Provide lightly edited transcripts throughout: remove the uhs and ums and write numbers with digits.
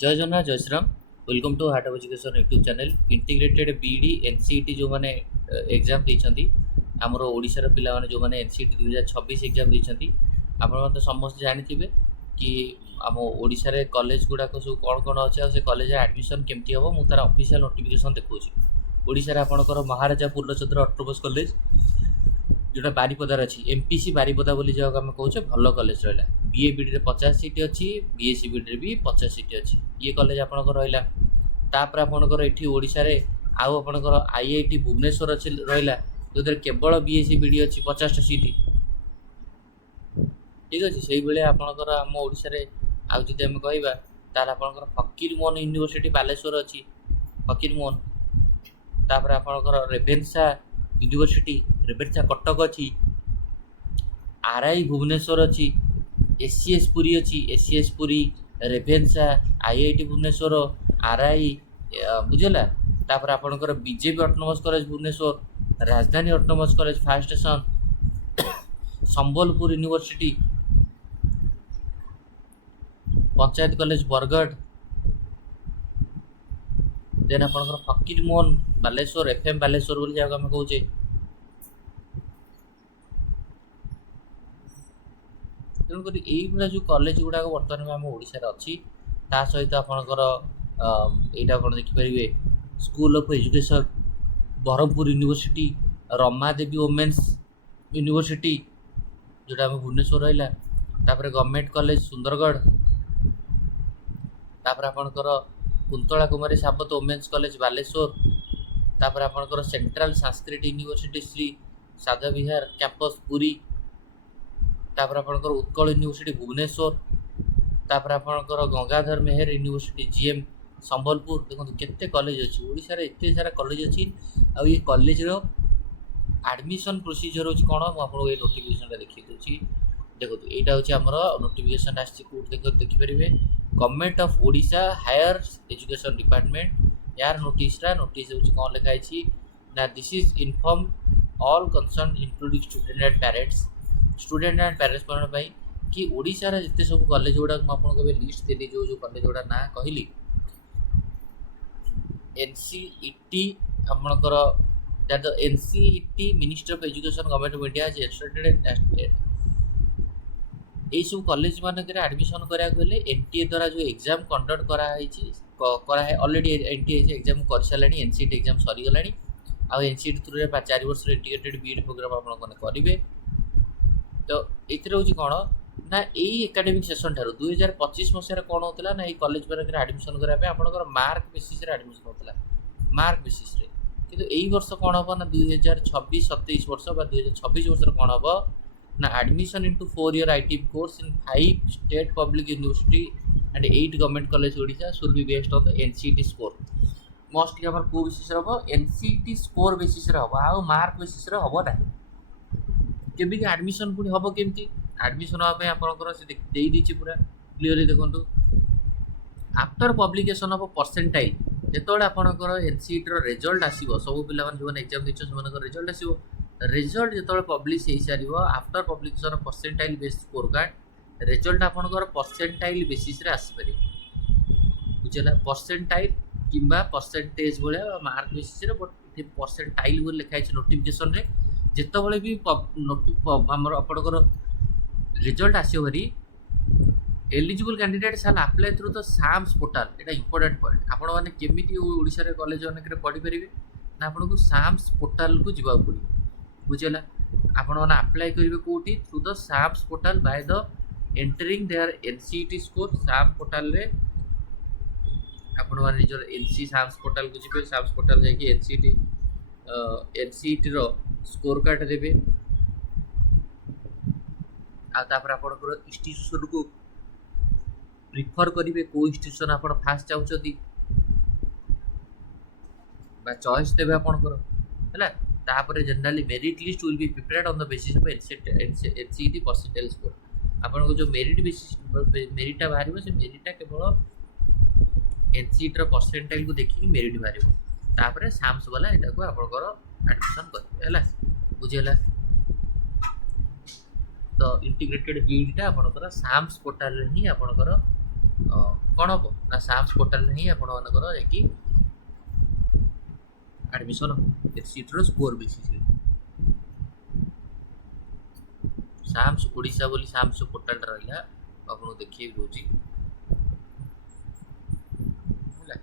जय जगन्नाथ जय Shriram. Welcome to heart of education YouTube channel. Integrated B Ed NCET जो मैंने एग्जाम देइछंती हमरो ओडिसा रा पिला माने जो मैंने एनसीईटी 2026 एग्जाम देइछंती आपण माने समस्त जानिथिबे कि आम ओडिसा रे कॉलेज गुडा को सब कोन कोन अछि आ से कॉलेज रे एडमिशन केमती हबो मु तार ऑफिशियल नोटिफिकेशन देखौछि। ओडिसा रे आपनकर महाराजा पूर्णचंद्र ऑटोनोमस कॉलेज जोटा बारिपदार अच्छी एमपीसी बारिपदा बोली जगह आम कहे भल कॉलेज रहा। बीए बीडी 50 सीट अच्छी, बीएससी बीडी भी 50 सीट अच्छी। ये कॉलेज आपंकर रहा। तापर आपंकर ये ओडिशा रे आउ आपंकर आईआईटी भुवनेश्वर अच्छी रहा जो केवल बीएससी बीडी अच्छी 50 सीट। ठीक अच्छे से भाई आपंकर आम ओडिशा रे आउ जदि आम कहवा तार आपंकर फकीरमोहन यूनिवर्सिटी बालेश्वर अच्छी फकीरमोहन। तापर आपंकर रेभेन्सा यूनिवर्सिटी रेभेन्सा कटक अच्छी, आरआई भुवनेश्वर अच्छी, एसीएस पुरी अच्छी, ACS Puri Ravenshaw IIT Bhubaneswar आरआई बुझेगा। तापर आपंकर BJP autonomous college Bhubaneswar, Rajdhani autonomous college fire station, Sambalpur university, panchayat college Bargarh, then आपंकर फकीरमोहन बालेश्वर एफएम बालेश्वर बोली जगह आम कहे। तेणुक यही जो कॉलेज गुड़ाक बर्तमान आम ओडिशा अच्छी ता सहित आपंकर यहाँ आप देखिपारे school of education Brahmapur university, Ramadevi women's university जोटा आम भुवनेश्वर रहा। गवर्नमेंट कॉलेज सुंदरगढ़, तापर आपंकर कुंतला कुमारी साबत वोमेन्स कॉलेज बालेश्वर, तापर आपंकर सेंट्रल संस्कृत यूनिवर्सिटी श्री साधा विहार कैंपस पुरी, तापर आपंकर उत्कल यूनिवर्सिटी भुवनेश्वर, तापर आपंकर गंगाधर मेहर यूनिवर्सिटी जीएम संबलपुर। देखो केते कॉलेज अच्छी ओडिशा रे, एते सारा कॉलेज अच्छी। आ ये कॉलेज रो एडमिशन प्रोसीजर होची कोन म आपन ए नोटिफिकेशन देखि दोची। देखो एटा होची हमर नोटिफिकेशन आछि कोड देखि परिबे government of Odisha higher education department यार नोटिस होची कोन लिखा अछि ना this is inform all concern including student and parents भाई कि ओडिशा रे जते सब कॉलेज गुडा म आपन को लिस्ट देली जो कॉलेज गुडा ना कहली एनसीईटी आपनकर that the NCET minister of education government of India has instructed ये सब कॉलेज मानक एडमिशन करा गले एनटीए द्वारा जो एग्जाम कंडक्ट करा है ऑलरेडी एनटीए एग्जाम कर सारे एनसीईटी एग्जाम सरी गलानी आ एनसीईटी थ्रू 4 वर्ष इंटीग्रेटेड बीएड प्रोग्राम आपन करेंगे। तो ये हूँ कौन ना यही एकाडेमिक सेसन ठार 2025 मसीह कौन होता ना ये कॉलेज मानक एडमिशन करने आपंकर मार्क बेसीस एडमिशन होता मार्क बेसीस किंतु यही वर्ष कौन हम ना 2026-27 वर्ष 2026 वर्ष कौन हम ना admission into 4 year IT course in 5 state public university and 8 government college Odisha should be based on the NCET score. Mostly आम को बेसिस हम एनसीईटी स्कोर बेसिस हम आ मार्क बेसिस हम ना केबी एडमिशन पुणी हम केमती एडमिशन हाँपे आपंकर से देदी पूरा क्लीयरली देखो आफ्टर पब्लिकेशन ऑफ परसेंटाइल जो आपंकर एनसीईटी रिजल्ट आसो सब पिला जो एग्जाम देखते रिजल्ट आसो रिजल्ट जो पब्लिश हो सार after publication of percentile based score card result आपंकर परसेंटाइल बेसिस आसपारे बुझेगा परसेंटाइल कि percentage Bhaya mark basis but percentile बोली लिखाई नोटिफिकेशन रे जिते भी आमर आपंकर रिजल्ट आसो भारी एलिजिबल कैंडिडेट साल apply through the SAMS portal. एटा इंपोर्टेंट पॉइंट आपण माने केमिति ओडिशा रे कॉलेज मानक पढ़ी पारे ना आपन को साम्स पोर्टाल को जीवा पड़ी बुझेला। आपण माने अप्लाई करिवे कोठी through the SAMS portal by the entering their NCET score SAMS portal रे आपण माने जो एनसी साम्स पोर्टाल को जीवे साम्स पोर्टाल जाय कि एनसीईटी रो स्कोर कार्ड देबे आ तापर आपनकर इंस्टीट्यूशन को प्रिफर करेंगे को इंस्टीट्यूशन आप फास्ट चाहते चॉइस देवे आपंकर है generally merit list will be prepared on the basis of NCET percentile score. आपन को जो मेरिट बेसिस मेरिटा बाहर से मेरिटा केवल एनसीईटी परसेंटाइल को देखिए मेरिट बाहर साम्स वाला यहाँ को आपंकर एडमिशन करेंगे बुझेगा। तो इंटीग्रेटेड बीईडीटा आपंकर साम्स पोर्टाल ही आपंकर କ'ଣ ହେବ ନା ସାମ୍ସ ପୋର୍ଟାଲରେ ହିଁ ଆପଣମାନଙ୍କର ଯାଇକି ଆଡ଼ମିସନ୍ ହେବ ଏଚ୍ସିଟିର ସ୍କୋର ବେସିସ୍ରେ। ସାମ୍ସ ଓଡ଼ିଶା ବୋଲି ସାମ୍ସ ପୋର୍ଟାଲଟା ରହିଲା, ଆପଣଙ୍କୁ ଦେଖେଇବି ଦେଉଛି ହେଲା।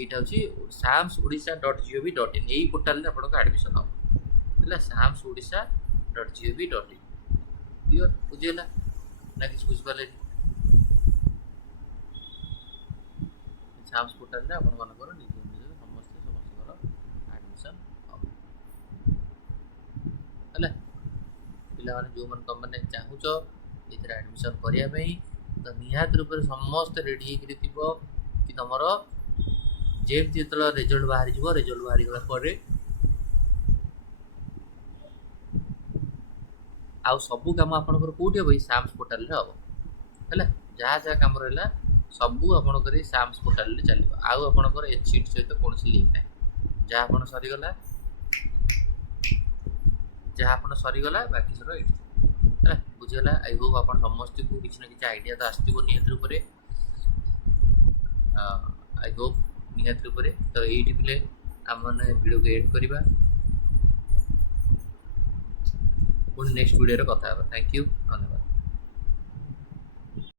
এইটা হচ্ছে samsodisha.gov.in এই পোর্টালে আপনার আডমিশন হব ହେଲା। samsodisha.gov.in ক্লিয়র বুঝিগলা না কিছু বুঝিপারে? ସାମ୍ସ ପୋର୍ଟାଲରେ ଆପଣମାନଙ୍କର ନିଜ ନିଜ ସମସ୍ତଙ୍କର ଆଡ଼ମିସନ୍ ହବ ହେଲା। ପିଲାମାନେ ଯେଉଁମାନେ ତୁମମାନେ ଚାହୁଁଛ ଏଥିରେ ଆଡ଼ମିସନ୍ କରିବା ପାଇଁ ତ ନିହାତି ରୂପରେ ସମସ୍ତେ ରେଡ଼ି ହେଇକିରି ଥିବ କି ତୁମର ଯେମିତି ଯେତେବେଳେ ରେଜଲ୍ଟ ବାହାରିଯିବ, ରେଜଲ୍ଟ ବାହାରିଗଲା ପରେ ଆଉ ସବୁ କାମ ଆପଣଙ୍କର କେଉଁଠି ହେବ? ଏଇ ସାମ୍ସ ପୋର୍ଟାଲରେ ହେବ ହେଲା। ଯାହା ଯାହା କାମ ରହିଲା ସବୁ ଆପଣଙ୍କର ଏଇ ସାମ୍ସ ପୋର୍ଟାଲରେ ଚାଲିବ। ଆଉ ଆପଣଙ୍କର ଏଚ୍ସିଟ୍ ସହିତ କୌଣସି ଲିଙ୍କ୍ ନାହିଁ। ଯାହା ଆପଣ ସରିଗଲା ବାକି ସର ଏଇଠି ହେଲା। ବୁଝିଗଲା? ଆଇ ହୋପ୍ ଆପଣ ସମସ୍ତଙ୍କୁ କିଛି ନା କିଛି ଆଇଡ଼ିଆ ତ ଆସିଥିବ ନିହାତି ରୂପରେ। ଆଇ ହୋପ୍ ନିହାତି ରୂପରେ। ତ ଏଇଠି ଥିଲେ ଆମମାନେ ଭିଡ଼ିଓକୁ ଏଣ୍ଡ କରିବା, ପୁଣି ନେକ୍ସଟ ଭିଡ଼ିଓରେ କଥା ହେବା। ଥ୍ୟାଙ୍କ ୟୁ, ଧନ୍ୟବାଦ।